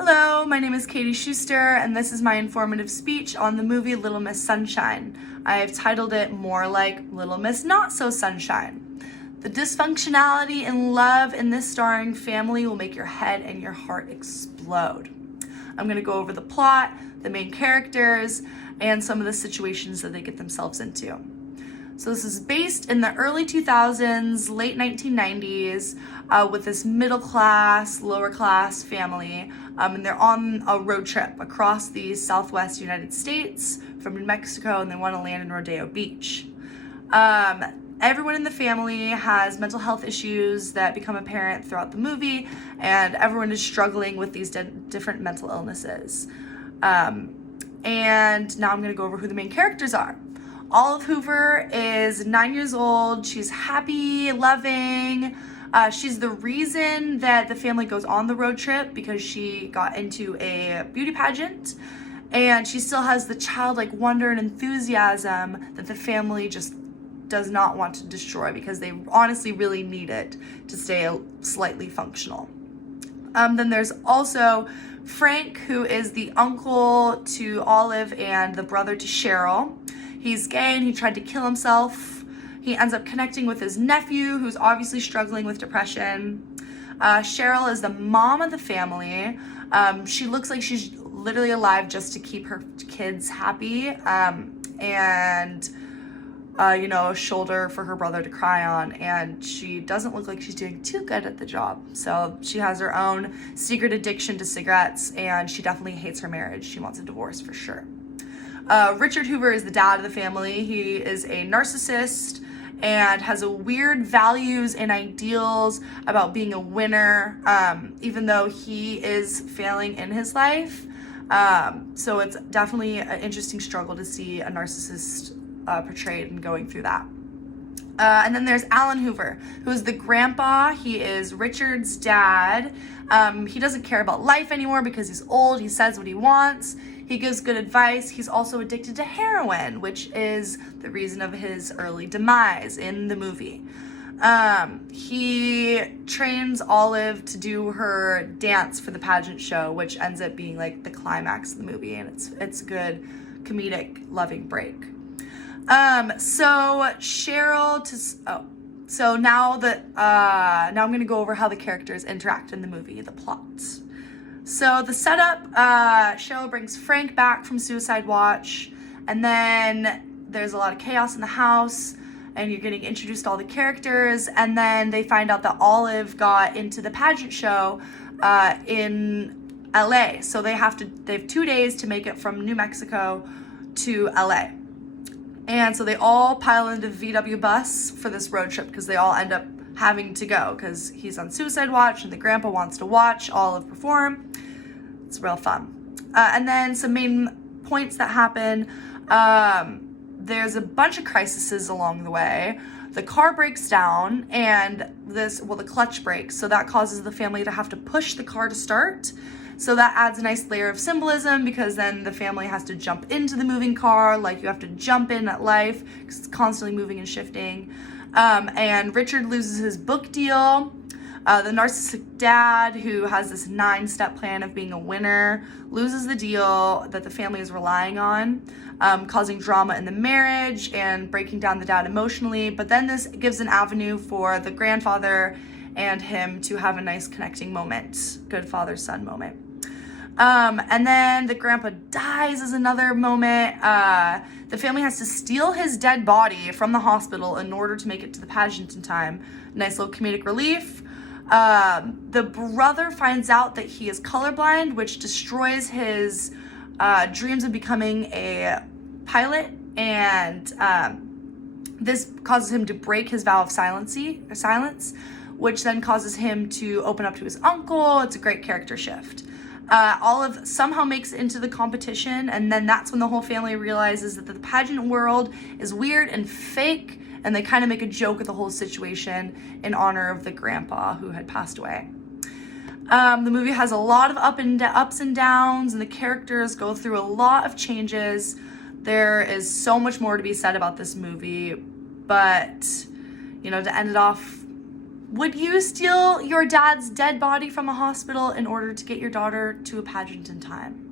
Hello, my name is Katie Schuster, and this is my informative speech on the movie Little Miss Sunshine. I have titled it more like Little Miss Not So Sunshine. The dysfunctionality and love in this starring family will make your head and your heart explode. I'm going to go over the plot, the main characters, and some of the situations that they get themselves into. So this is based in the early 2000s, late 1990s, with this middle class, lower class family, and they're on a road trip across the southwest United States from New Mexico, and they want to land in Rodeo Beach. Everyone in the family has mental health issues that become apparent throughout the movie, and everyone is struggling with these different mental illnesses. And now I'm going to go over who the main characters are. Olive Hoover is 9 years old. She's happy, loving. She's the reason that the family goes on the road trip because she got into a beauty pageant, and she still has the childlike wonder and enthusiasm that the family just does not want to destroy because they honestly really need it to stay slightly functional. Then there's also Frank, who is the uncle to Olive and the brother to Cheryl. He's gay and he tried to kill himself. He ends up connecting with his nephew, who's obviously struggling with depression. Cheryl is the mom of the family. She looks like she's literally alive just to keep her kids happy, and a shoulder for her brother to cry on. And she doesn't look like she's doing too good at the job. So she has her own secret addiction to cigarettes, and she definitely hates her marriage. She wants a divorce for sure. Richard Hoover is the dad of the family. He is a narcissist and has a weird values and ideals about being a winner, even though he is failing in his life. So it's definitely an interesting struggle to see a narcissist portrayed and going through that. And then there's Alan Hoover, who is the grandpa. He is Richard's dad. He doesn't care about life anymore because he's old. He says what he wants. He gives good advice. He's also addicted to heroin, which is the reason of his early demise in the movie. He trains Olive to do her dance for the pageant show, which ends up being like the climax of the movie, and it's a good comedic, loving break. So now I'm going to go over how the characters interact in the movie, the plot. So the setup, Cheryl brings Frank back from Suicide Watch, and then there's a lot of chaos in the house, and you're getting introduced to all the characters, and then they find out that Olive got into the pageant show in LA. So they have 2 days to make it from New Mexico to LA. And so they all pile into VW bus for this road trip because they all end up having to go because he's on Suicide Watch and the grandpa wants to watch Olive perform. It's real fun. And then some main points that happen. There's a bunch of crises along the way. The car breaks down and the clutch breaks. So that causes the family to have to push the car to start. So that adds a nice layer of symbolism because then the family has to jump into the moving car, like you have to jump in at life because it's constantly moving and shifting. And Richard loses his book deal. The narcissistic dad, who has this 9-step plan of being a winner, loses the deal that the family is relying on, causing drama in the marriage and breaking down the dad emotionally. But then this gives an avenue for the grandfather and him to have a nice connecting moment, good father-son moment. And then the grandpa dies is another moment. The family has to steal his dead body from the hospital in order to make it to the pageant in time. Nice little comedic relief. The brother finds out that he is colorblind, which destroys his dreams of becoming a pilot, and this causes him to break his vow of silence, which then causes him to open up to his uncle. It's a great character shift. Olive somehow makes it into the competition, and then that's when the whole family realizes that the pageant world is weird and fake, and they kind of make a joke of the whole situation in honor of the grandpa who had passed away. The movie has a lot of ups and downs, and the characters go through a lot of changes. There is so much more to be said about this movie, but to end it off Would you steal your dad's dead body from a hospital in order to get your daughter to a pageant in time?